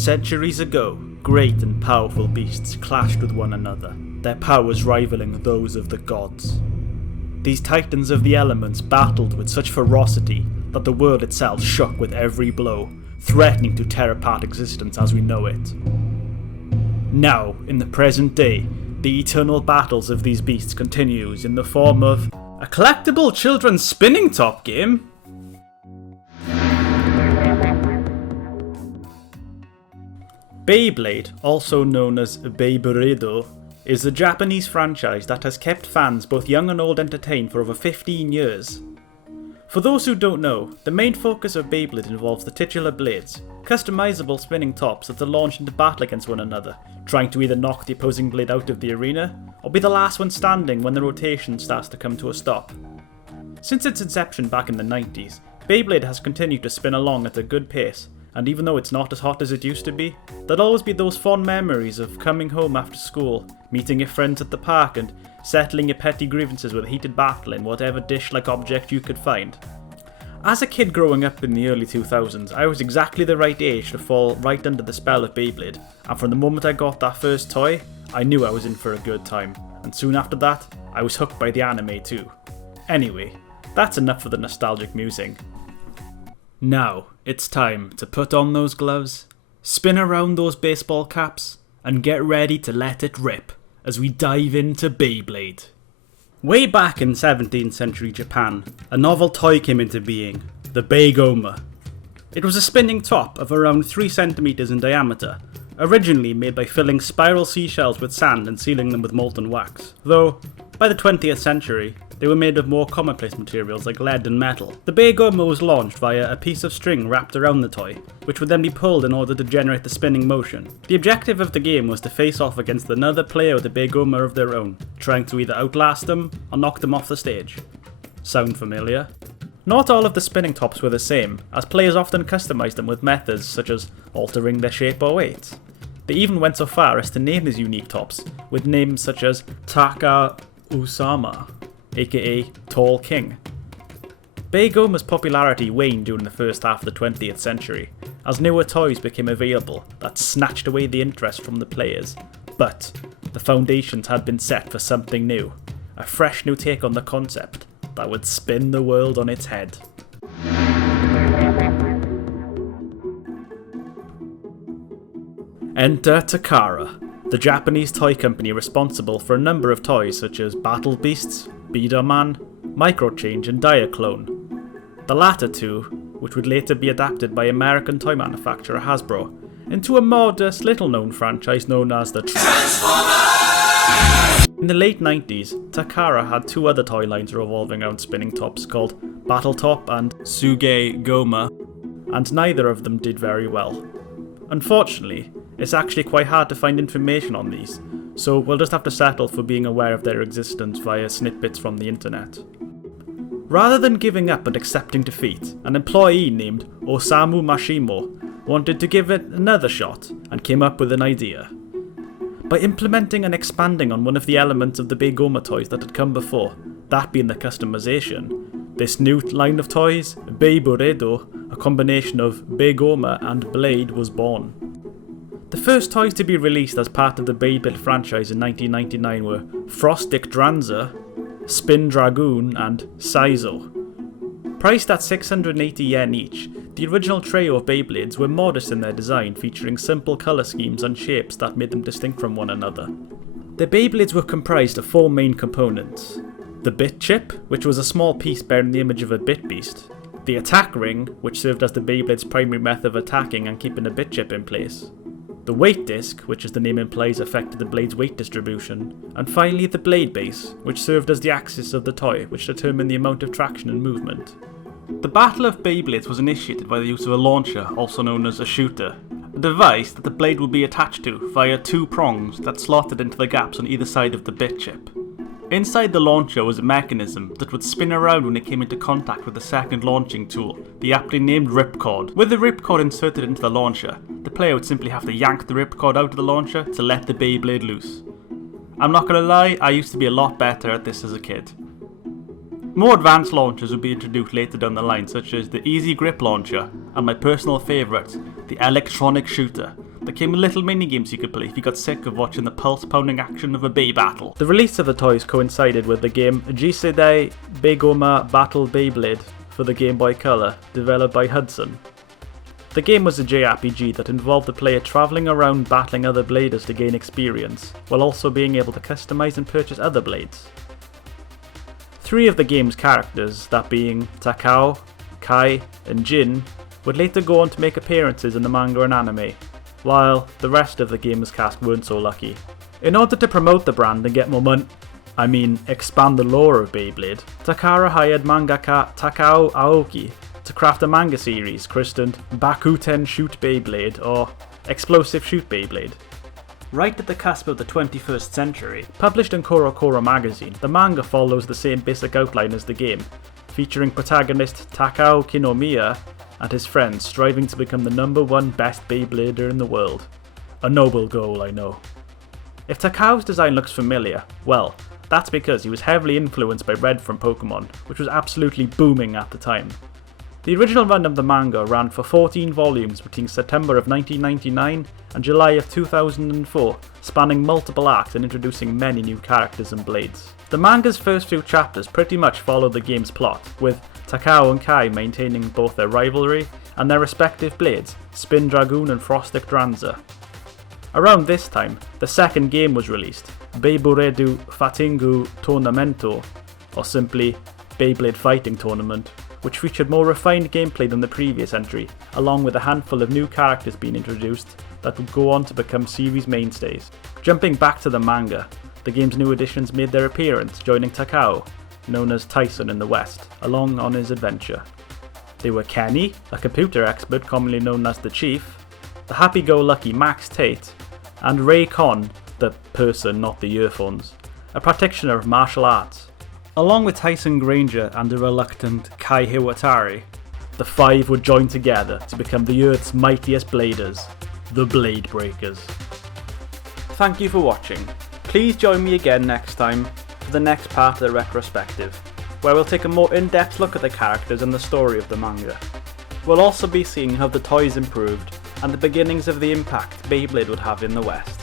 Centuries ago, great and powerful beasts clashed with one another, their powers rivaling those of the gods. These titans of the elements battled with such ferocity that the world itself shook with every blow, threatening to tear apart existence as we know it. Now, in the present day, the eternal battles of these beasts continues in the form of a collectible children's spinning top game. Beyblade, also known as Beyblade, is a Japanese franchise that has kept fans both young and old entertained for over 15 years. For those who don't know, the main focus of Beyblade involves the titular blades, customizable spinning tops that are launched into battle against one another, trying to either knock the opposing blade out of the arena, or be the last one standing when the rotation starts to come to a stop. Since its inception back in the 90s, Beyblade has continued to spin along at a good pace, and even though it's not as hot as it used to be, there'll always be those fond memories of coming home after school, meeting your friends at the park and settling your petty grievances with a heated battle in whatever dish-like object you could find. As a kid growing up in the early 2000s, I was exactly the right age to fall right under the spell of Beyblade, and from the moment I got that first toy, I knew I was in for a good time, and soon after that, I was hooked by the anime too. Anyway, that's enough for the nostalgic musing. Now, it's time to put on those gloves, spin around those baseball caps, and get ready to let it rip as we dive into Beyblade. Way back in 17th century Japan, a novel toy came into being, the Beigoma. It was a spinning top of around 3 centimeters in diameter, originally made by filling spiral seashells with sand and sealing them with molten wax, though by the 20th century, they were made of more commonplace materials like lead and metal. The Beigoma was launched via a piece of string wrapped around the toy, which would then be pulled in order to generate the spinning motion. The objective of the game was to face off against another player with a Beigoma of their own, trying to either outlast them or knock them off the stage. Sound familiar? Not all of the spinning tops were the same, as players often customised them with methods such as altering their shape or weight. They even went so far as to name these unique tops, with names such as Takara Tomy, aka Tall King. Beigoma's popularity waned during the first half of the 20th century, as newer toys became available that snatched away the interest from the players. But the foundations had been set for something new, a fresh new take on the concept that would spin the world on its head. Enter Takara, the Japanese toy company responsible for a number of toys such as Battle Beasts, Biederman, Microchange and Diaclone. The latter two, which would later be adapted by American toy manufacturer Hasbro, into a modest, little-known franchise known as the Transformers! In the late 90s, Takara had 2 other toy lines revolving around spinning tops called Battle Top and Suge Goma, and neither of them did very well. Unfortunately, it's actually quite hard to find information on these, so we'll just have to settle for being aware of their existence via snippets from the internet. Rather than giving up and accepting defeat, an employee named Osamu Mashimo wanted to give it another shot and came up with an idea. By implementing and expanding on one of the elements of the Beigoma toys that had come before, that being the customization, this new line of toys, Beyblade, a combination of Beigoma and Blade, was born. The first toys to be released as part of the Beyblade franchise in 1999 were Frostic Dranza, Spin Dragoon and Saizo. Priced at 680 yen each, the original trio of Beyblades were modest in their design, featuring simple colour schemes and shapes that made them distinct from one another. The Beyblades were comprised of 4 main components: the bit chip, which was a small piece bearing the image of a bit beast, the attack ring, which served as the Beyblade's primary method of attacking and keeping a bit chip in place, the weight disc, which as the name implies affected the blade's weight distribution, and finally the blade base, which served as the axis of the toy, which determined the amount of traction and movement. The Battle of Beyblades was initiated by the use of a launcher, also known as a shooter, a device that the blade would be attached to via 2 prongs that slotted into the gaps on either side of the bit chip. Inside the launcher was a mechanism that would spin around when it came into contact with the second launching tool, the aptly named ripcord. With the ripcord inserted into the launcher, the player would simply have to yank the ripcord out of the launcher to let the Beyblade loose. I'm not gonna lie, I used to be a lot better at this as a kid. More advanced launchers would be introduced later down the line, such as the Easy Grip launcher and my personal favourite, the Electronic Shooter, that came with little mini-games you could play if you got sick of watching the pulse-pounding action of a Bey battle. The release of the toys coincided with the game Jisedai Beigoma Battle Beyblade for the Game Boy Color, developed by Hudson. The game was a JRPG that involved the player travelling around battling other bladers to gain experience, while also being able to customise and purchase other blades. 3 of the game's characters, that being Takao, Kai, and Jin, would later go on to make appearances in the manga and anime, while the rest of the game's cast weren't so lucky. In order to promote the brand and get more expand the lore of Beyblade, Takara hired mangaka Takao Aoki to craft a manga series christened Bakuten Shoot Beyblade or Explosive Shoot Beyblade. Right at the cusp of the 21st century, published in Koro magazine, the manga follows the same basic outline as the game, featuring protagonist Takao Kinomiya and his friends striving to become the #1 best Beyblader in the world. A noble goal, I know. If Takao's design looks familiar, well, that's because he was heavily influenced by Red from Pokemon, which was absolutely booming at the time. The original run of the manga ran for 14 volumes between September of 1999 and July of 2004, spanning multiple acts and introducing many new characters and blades. The manga's first few chapters pretty much follow the game's plot, with Takao and Kai maintaining both their rivalry and their respective blades, Spin Dragoon and Frostic Dranza. Around this time, the second game was released, Beyblade Fighting Tornamento, or simply Beyblade Fighting Tournament, which featured more refined gameplay than the previous entry, along with a handful of new characters being introduced that would go on to become series mainstays. Jumping back to the manga, the game's new additions made their appearance, joining Takao, known as Tyson in the West, along on his adventure. They were Kenny, a computer expert commonly known as the Chief, the happy-go-lucky Max Tate, and Ray Con, the person, not the earphones, a practitioner of martial arts. Along with Tyson Granger and the reluctant Kai Hiwatari, the 5 would join together to become the Earth's mightiest bladers, the Blade Breakers. Thank you for watching. Please join me again next time for the next part of the retrospective, where we'll take a more in-depth look at the characters and the story of the manga. We'll also be seeing how the toys improved and the beginnings of the impact Beyblade would have in the West.